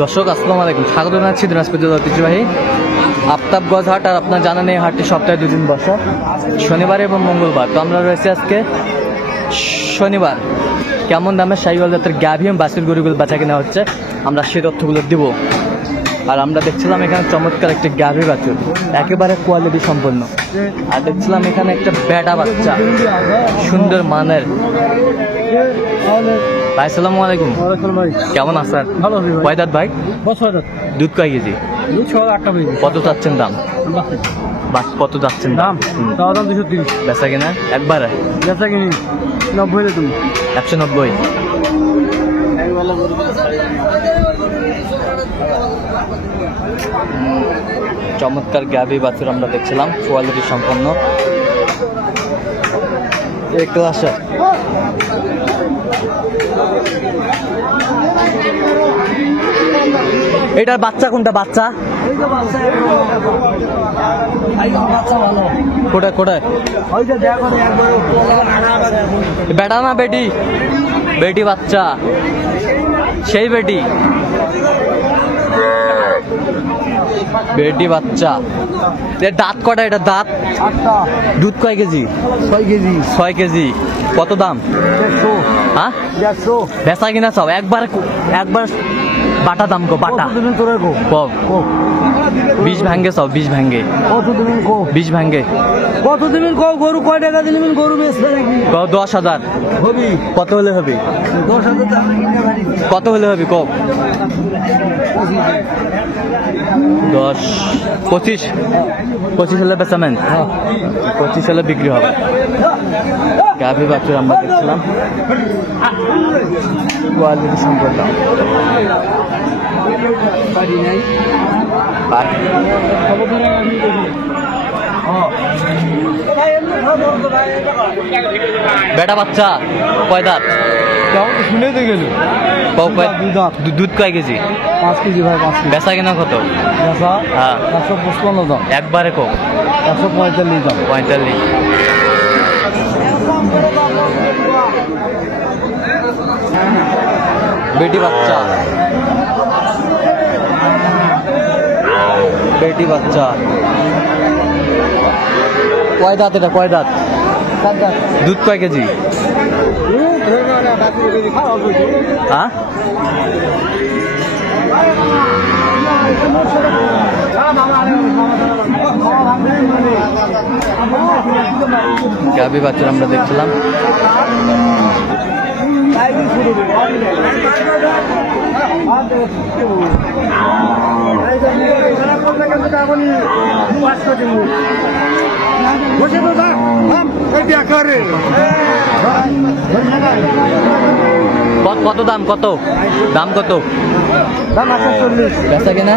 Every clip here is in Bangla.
দর্শক আসসালামু আলাইকুম, স্বাগত জানাচ্ছি দিনাজপুর জেলার ঐতিহ্যবাহী আফতাবগঞ্জ হাট। আর আপনার জানেন এই হাটটি সপ্তাহে 2 দিন বসে, শনিবার এবং মঙ্গলবার। তো আমরা রয়েছি আজকে শনিবার। কেমন দামে শাহিওয়াল জাতের গাভী এবং বাছুর গরুগুলো বেচা কেনা হচ্ছে আমরা সেই তথ্যগুলো দিব। আর আমরা দেখছিলাম এখানে চমৎকার একটি গাভী বাছুর, একেবারে কোয়ালিটি সম্পন্ন। আর দেখছিলাম এখানে একটা বেটা বাচ্চা সুন্দর মানের। ভাই আসসালামু আলাইকুম। কেমন আছেন? ভালো কয় দাঁত ভাই? দুধ কয় কেজি? কত চাচ্ছেন দাম? কত যাচ্ছেন দাম? দাম 230। বেচা কিনা একবারে? বেচা কিনি 90 তুমি 190। চমৎকার গাভী বাছুর আমরা দেখছিলাম, কোয়ালিটি সম্পন্ন একটু আসে। এটার বাচ্চা কোনটা? বাচ্চা কোটায় কোটায়? বেটা না বেটি? বেটি বাচ্চা, সেই বেটি বেটি বাচ্চা। দাঁত কটা? এটা দাঁত? দুধ কয় কেজি? 6 কেজি। 6 কেজি। কত দাম? 150। হ্যাঁ 150। বেচা কিনা সব একবার একবার বাটা দাম কো? বাটা তুমি তোরে কো কম? 20 ভাঙ্গে সব, 20 ভাঙ্গে। কত দিন কো? 20 ভাঙ্গে। কত দিন কো? গরু কয় টাকা দিন গরু বেচবে নাকি? 10,000 হবি। কত হলে হবে? 10,000 টাকা কিনে বাড়ি। কত হলে হবে কম? 10 25 হলে বেচামেন? 25 হলে বিক্রি হবে। গাভী বাছুর আমরা দেখছিলাম, কোয়ালিটি সম্পন্ন। বেটা বাচ্চা কয় দাঁত? শুনে তো গেল দুধ কয় কেজি? 5 কেজি ভাই। 5 কেজি। বেচা কিনা কত? বেচা হ্যাঁ 155 দাম। একবারে কম? 145 দাম। 45। বেটি বাচ্চা, বেটি বাচ্চা কয় দাঁত? এটা কয় দাঁত? দুধ কয় কেজি? হ্যাঁ গাভী বাছুর আমরা দেখছিলাম। কত দাম? কত দাম? কত দাম? 40। বেচা কিনা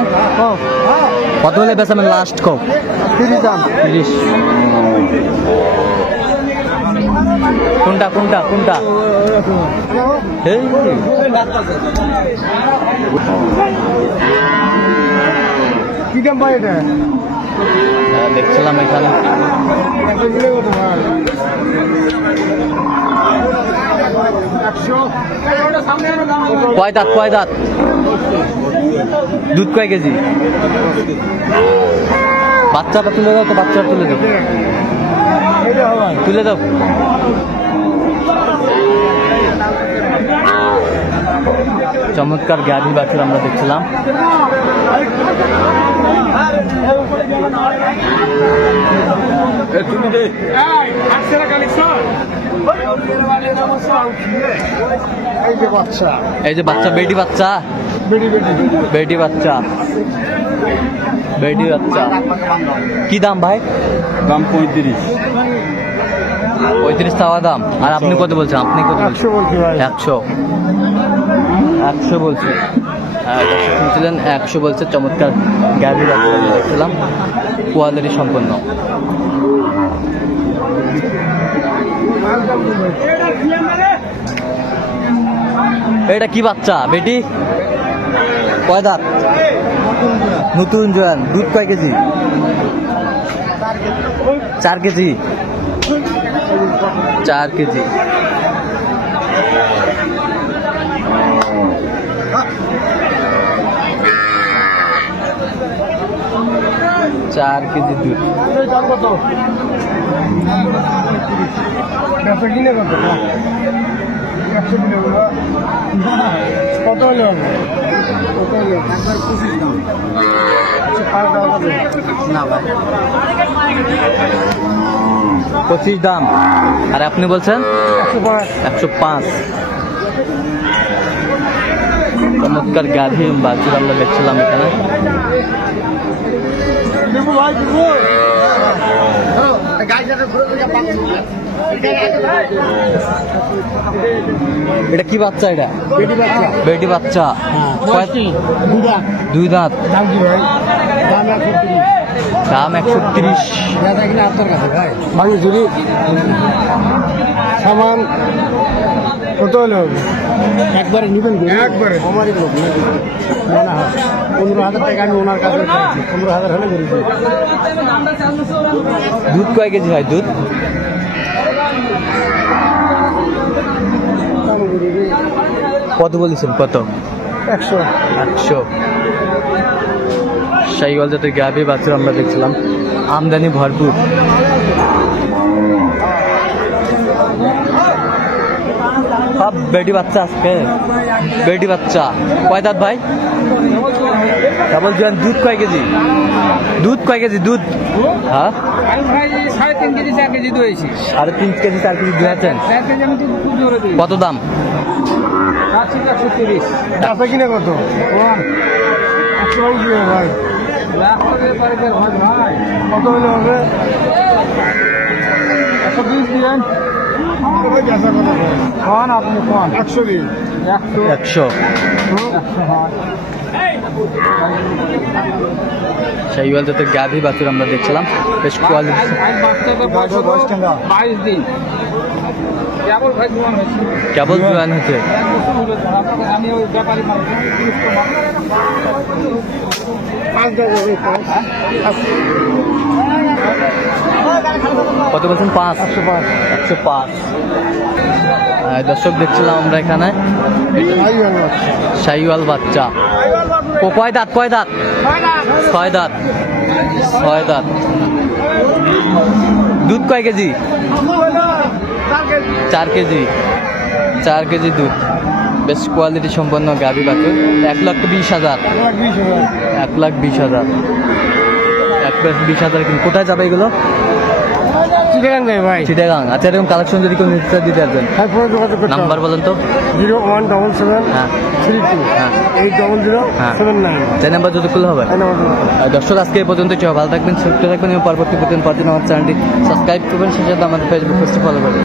কত হলে বেচাবেন লাস্ট? কো 30 দাম। 30। কোনটা কোনটা কোনটা? কি দাম ভাই এটা? দেখছিলাম এখানে কয় দাঁত? কয় দাঁত? দুধ কয় কেজি? বাচ্চাটা তুলে দাও তো, বাচ্চাটা তুলে দাও, তুলে দাও। চমৎকার গাভী বাছুর আমরা দেখছিলাম। এই যে বাচ্চা, বেটি বাচ্চা, বেটি বাচ্চা, বেটি বাচ্চা। কি দাম ভাই? দাম 35। 35 চাওয়া দাম। আর আপনি কত বলছেন? আপনি কত বলছেন? 100 বলছি ভাই। 100 বলছে। শুনছিলেন 100 বলছে। চমৎকার গাভী বাছুর দেখছিলাম, কোয়ালিটি সম্পন্ন। এটা কি বাচ্চা? বেটি কয় দাঁত? নতুন জোয়ান। দুধ কয় কেজি? 4 কেজি। 4 কেজি। 4 কেজি দুধ। কত হলো না ভাই 25 দাম। আর আপনি বলছেন 105। চমৎকার গাভী বাছুর আমরা দেখছিলাম এখানে। এটা কি বাচ্চা? এটা বেটি বাচ্চা। দুই দাঁত। দাম 130। আপনার কাছে ভাই ভাঙি ঝুড়ি সামান কত হলে হবে? একবারে নিবেন একবারে আমারই লোক মনে হয় 15,000 টাকা আমি ওনার কাছে 15,000 হলে বেরিয়ে দুধ কয় কেজি হয়? দুধ কত বলেছেন? কত? 100 শাহিওয়াল জাতের গাভী বাছুর আমরা দেখছিলাম, আমদানি ভরপুর। সব বেটি বাচ্চা আজকে। বেটি বাচ্চা কয় দাঁত ভাই? কেবল জোয়ান। দুধ কয় কেজি? দুধ কয় কেজি? দুধ হ্যাঁ 3.5 কেজি 4 কেজি দুয়েছি 3.5 কেজি 4 কেজি দুয়েছেন। 4 কেজি আমি তো খুব জোরে দিই। কত দাম? 130 টাকা কিনে কত? 120 ভাই লাখ টাকা পরে ভাই কত হলো হবে? 120 দিবেন। কোন আপনি কোন 100 দিন 100। শাহিওয়াল জাতের গাভী বাছুর আমরা দেখছিলাম, বেশ কোয়ালিটি। 22 দিন কেবল ভাই জোয়ান হয়েছে। কেবল জোয়ান হচ্ছে। আমি ওই ব্যাপারী মানুষ কত বলছেন? 5। 105। দর্শক দেখছিলাম আমরা এখানে শাহিওয়াল বাচ্চা। কয় দাঁত? কয় দাঁত? 6 দাঁত। 6 দাঁত। দুধ কয় কেজি? 4 কেজি। 4 কেজি দুধ। বেশ কোয়ালিটি সম্পন্ন গাভী বাছুর। 1,20,000। 1,20,000। 1,20,000 কিন্তু কোথায় যাবে এগুলো? চিটাগাং ভাই চিটাগাং। আচ্ছা, এরকম কালেকশন যদি কোনো নিতে দিতে পারবেন, হ্যাঁ ফোন যোগাযোগ করতে নাম্বার বলেন তো। 0177 হ্যাঁ 32 হ্যাঁ 800 79। যে নাম্বার যদি খুলে হবে। দর্শক আজকে এই পর্যন্ত। ভালো থাকবেন, সুস্থ থাকবেন এবং পরবর্তী প্রতিদিন আমার চ্যানেলটি সাবস্ক্রাইব করবেন, সেই সাথে আমাদের ফেসবুক পেজটি ফলো করবেন।